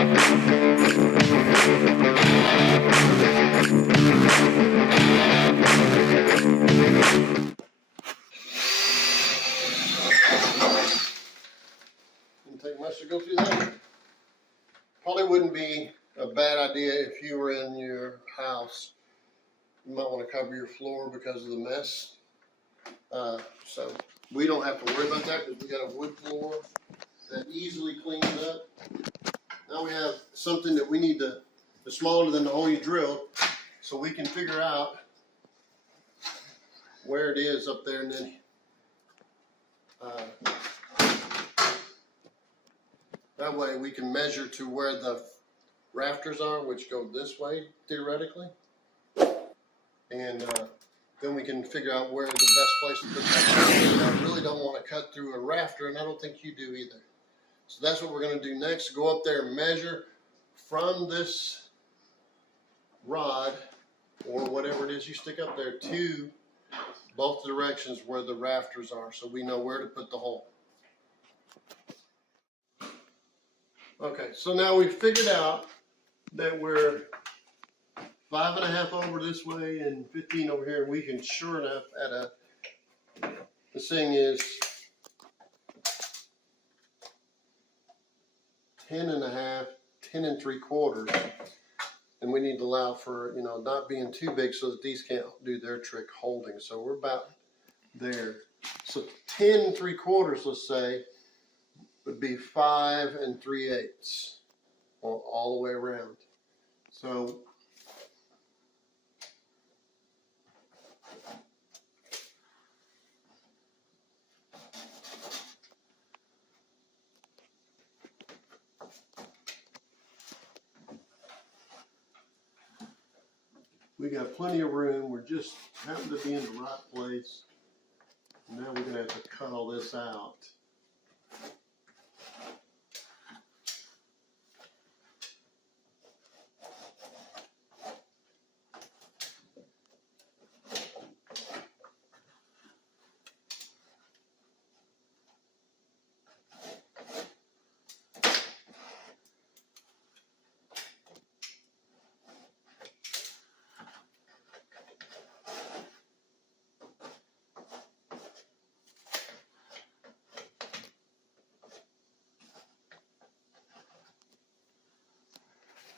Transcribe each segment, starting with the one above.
Didn't take much to go through that. Probably wouldn't be a bad idea if you were in your house. You might want to cover your floor because of the mess. So we don't have to worry about that because we got a wood floor that easily cleans up. Now we have something that we need to, it's smaller than the hole you drilled, so we can figure out where it is up there, and then that way we can measure to where the rafters are, which go this way theoretically, and then we can figure out where the best place to put that. I really don't want to cut through a rafter, and I don't think you do either. So that's what we're going to do next. Go up there and measure from this rod or whatever it is you stick up there to both directions where the rafters are, so we know where to put the hole. Okay, so now we've figured out that we're 5.5 over this way and 15 over here. We can, sure enough, this thing is 10.5, 10 3/4, and we need to allow for, you know, not being too big so that these can't do their trick holding. So we're about there. So 10 3/4, let's say, would be 5 3/8 all the way around. So we got plenty of room. We're just happen to be in the right place. Now we're going to have to cut all this out.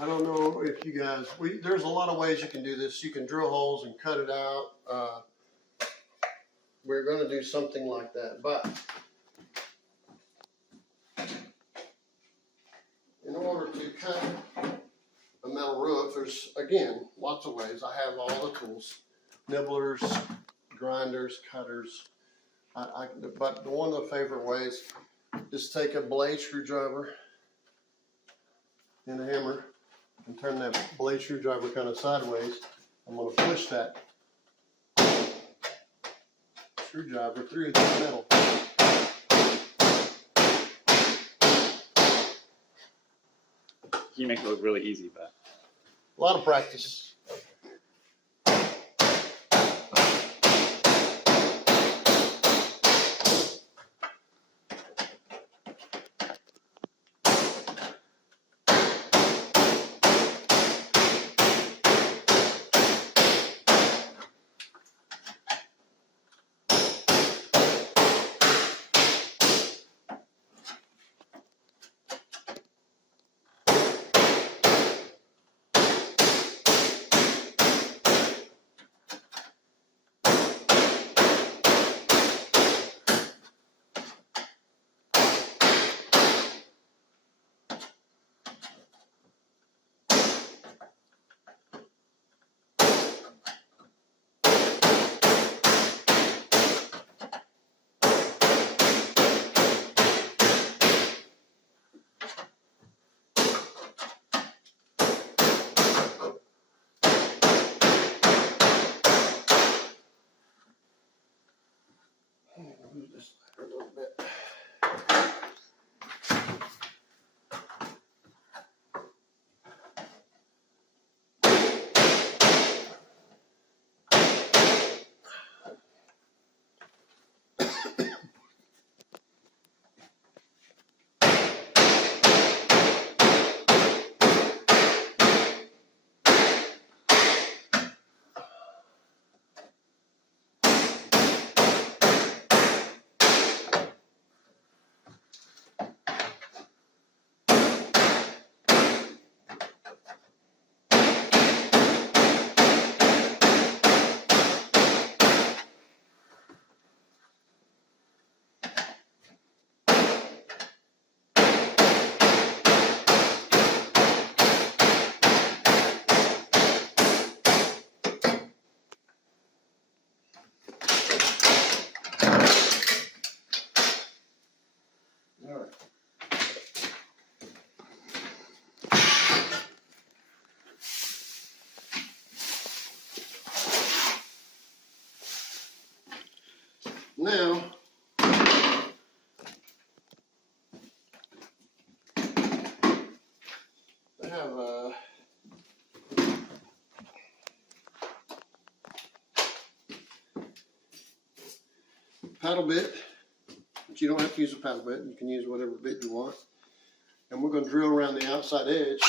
I don't know if you guys, there's a lot of ways you can do this. You can drill holes and cut it out. We're going to do something like that. But in order to cut a metal roof, there's, again, lots of ways. I have all the tools, nibblers, grinders, cutters. But one of the favorite ways is take a blade screwdriver and a hammer and turn that blade screwdriver kind of sideways. I'm going to push that screwdriver through the metal. You make it look really easy, but a lot of practice. paddle bit, but you don't have to use a paddle bit. You can use whatever bit you want. And we're going to drill around the outside edge.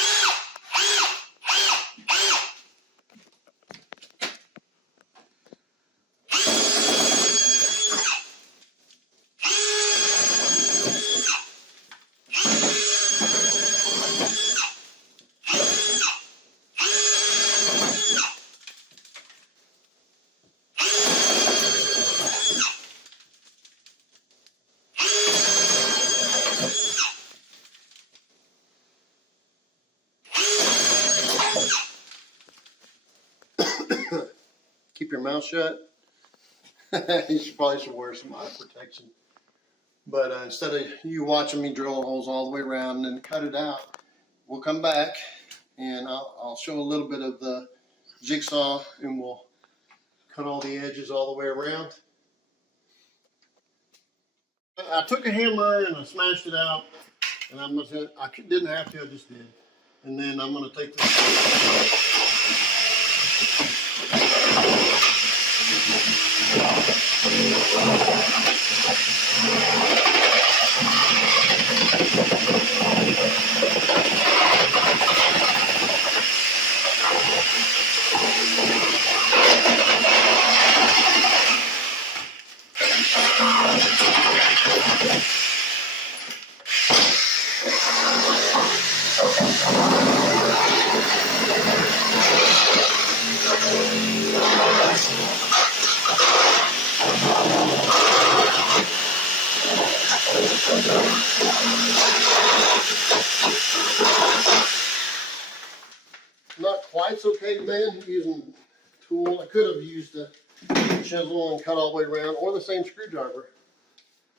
Keep your mouth shut. You probably should wear some eye protection. But instead of you watching me drill holes all the way around and then cut it out, we'll come back and I'll show a little bit of the jigsaw and we'll cut all the edges all the way around. I took a hammer and I smashed it out, and I didn't have to, I just did. And then I'm going to take this. Not quite so caveman using tool. I could have used a chisel and cut all the way around, or the same screwdriver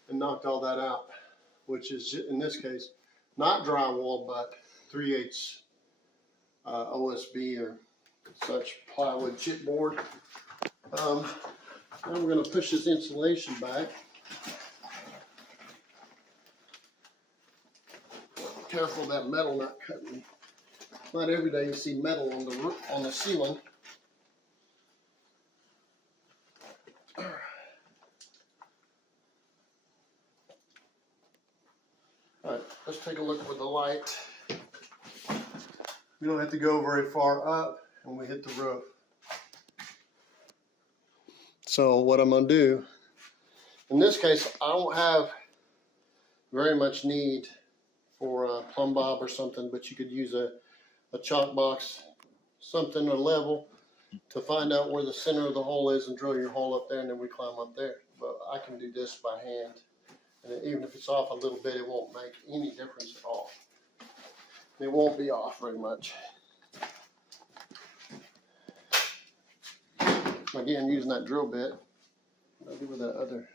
and knocked all that out, which is in this case not drywall but 3/8 OSB or such plywood chipboard. Now we're going to push this insulation back. Careful that metal not cutting me. Not every day you see metal on the roof, on the ceiling. All right, let's take a look with the light. We don't have to go very far up when we hit the roof. So what I'm going to do, in this case, I don't have very much need for a plumb bob or something, but you could use a chalk box, something a level, to find out where the center of the hole is and drill your hole up there, and then we climb up there. But I can do this by hand, and even if it's off a little bit, it won't make any difference at all. It won't be off very much. Again, using that drill bit. I'll do with that other.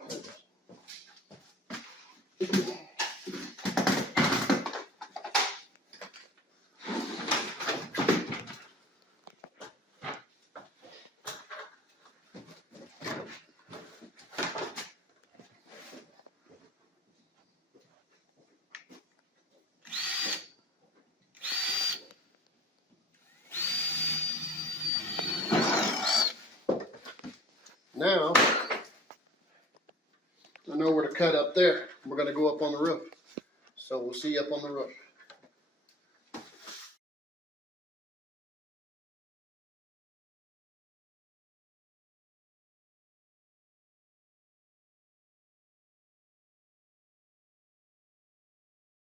Now, I know where to cut up there. We're going to go up on the roof. So we'll see you up on the roof.